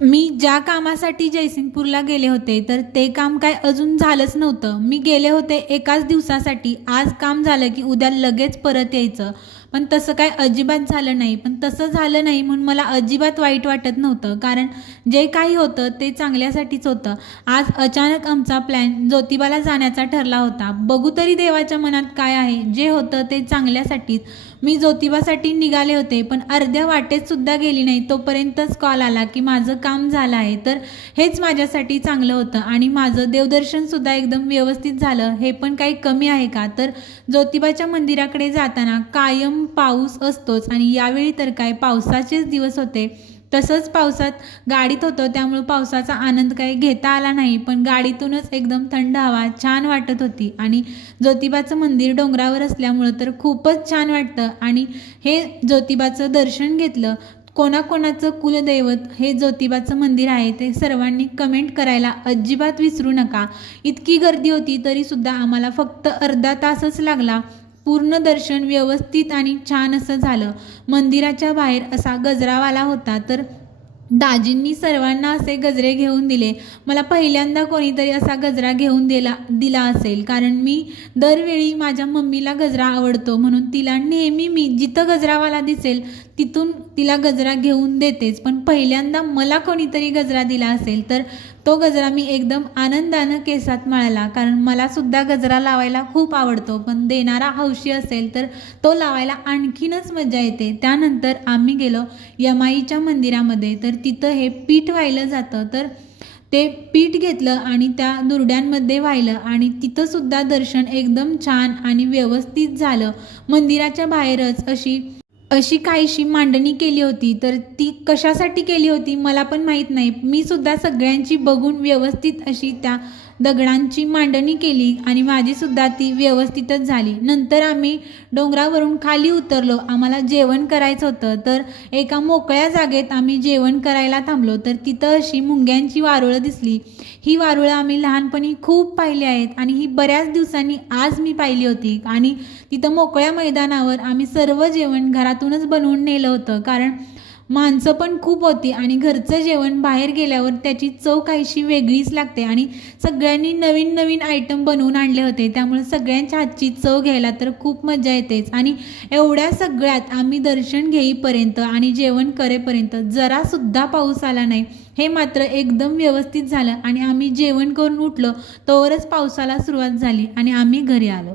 मी ज्या कामासाठी जयसिंगपूरला गेले होते तर ते काम काय अजून झालंच नव्हतं. मी गेले होते एकाच दिवसासाठी. आज काम झालं की उद्या लगेच परत यायचं. पण तसं काय अजिबात झालं नाही. पण तसं झालं नाही म्हणून मला अजिबात वाईट वाटत नव्हतं, कारण जे काही होतं ते चांगल्यासाठीच होतं. आज अचानक आमचा प्लॅन ज्योतिबाला जाण्याचा ठरला होता. बघू तरी देवाच्या मनात काय आहे. जे होतं ते चांगल्यासाठीच. मी ज्योतिबासाठी निघाले होते, पण अर्ध्या वाटेत सुद्धा गेली नाही तोपर्यंतच कॉल आला की माझं काम झालं आहे. तर हेच माझ्यासाठी चांगलं होतं आणि माझं देवदर्शनसुद्धा एकदम व्यवस्थित झालं. हे पण काही कमी आहे का? तर ज्योतिबाच्या मंदिराकडे जाताना कायम पाऊस असतोच आणि यावेळी तर काय पावसाचेच दिवस होते. तसंच पावसात गाडीत होतं, त्यामुळे पावसाचा आनंद काही घेता आला नाही. पण गाडीतूनच एकदम थंड हवा छान वाटत होती आणि ज्योतिबाचं मंदिर डोंगरावर असल्यामुळं तर खूपच छान वाटतं. आणि हे ज्योतिबाचं दर्शन घेतलं. कोणाकोणाचं कुलदैवत हे ज्योतिबाचं मंदिर आहे ते सर्वांनी कमेंट करायला अजिबात विसरू नका. इतकी गर्दी होती तरीसुद्धा आम्हाला फक्त अर्धा तासच लागला. पूर्ण दर्शन व्यवस्थित आणि छान असं झालं. मंदिराच्या बाहेर असा गजरावाला होता, तर दाजींनी सर्वांना असे गजरे घेऊन दिले. मला पहिल्यांदा कोणीतरी असा गजरा घेऊन दिला असेल, कारण मी दरवेळी माझ्या मम्मीला गजरा आवडतो म्हणून तिला नेहमी मी जिथं गजरावाला दिसेल तिथून तिला गजरा घेऊन देतेच. पण पहिल्यांदा मला कोणीतरी गजरा दिला असेल तर तो गजरा मी एकदम आनंदानं केसात माळला, कारण मलासुद्धा गजरा लावायला खूप आवडतो. पण देणारा हौशी असेल तर तो लावायला आणखीनच मजा येते. त्यानंतर आम्ही गेलो यमाईच्या मंदिरामध्ये. तर तिथं हे पीठ वाहिलं जातं, तर ते पीठ घेतलं आणि त्या दुर्ड्यांमध्ये वाहिलं आणि तिथंसुद्धा दर्शन एकदम छान आणि व्यवस्थित झालं. मंदिराच्या बाहेरच अशी काहीशी मांडणी केली होती. तर ती कशासाठी केली होती मला पण माहीत नाही. मी सुद्धा सगळ्यांची बघून व्यवस्थित अशी त्या दगडांची मांडणी केली आणि माझीसुद्धा ती व्यवस्थितच झाली. नंतर आम्ही डोंगरावरून खाली उतरलो. आम्हाला जेवण करायचं होतं, तर एका मोकळ्या जागेत आम्ही जेवण करायला थांबलो. तर तिथं अशी मुंग्यांची वारुळं दिसली. ही वारुळं आम्ही लहानपणी खूप पाहिली आहेत आणि ही बऱ्याच दिवसांनी आज मी पाहिली होती. आणि तिथं मोकळ्या मैदानावर आम्ही सर्व जेवण घरातूनच बनवून नेलं होतं, कारण माणसं पण खूप होती आणि घरचं जेवण बाहेर गेल्यावर त्याची चव काहीशी वेगळीच लागते. आणि सगळ्यांनी नवीन नवीन आयटम बनवून आणले होते, त्यामुळे सगळ्यांच्या हातची चव घ्यायला तर खूप मजा येतेच. आणि एवढ्या सगळ्यात आम्ही दर्शन घेईपर्यंत आणि जेवण करेपर्यंत जरासुद्धा पाऊस आला नाही. हे मात्र एकदम व्यवस्थित झालं आणि आम्ही जेवण करून उठलो तोवरच पावसाला सुरुवात झाली आणि आम्ही घरी आलो.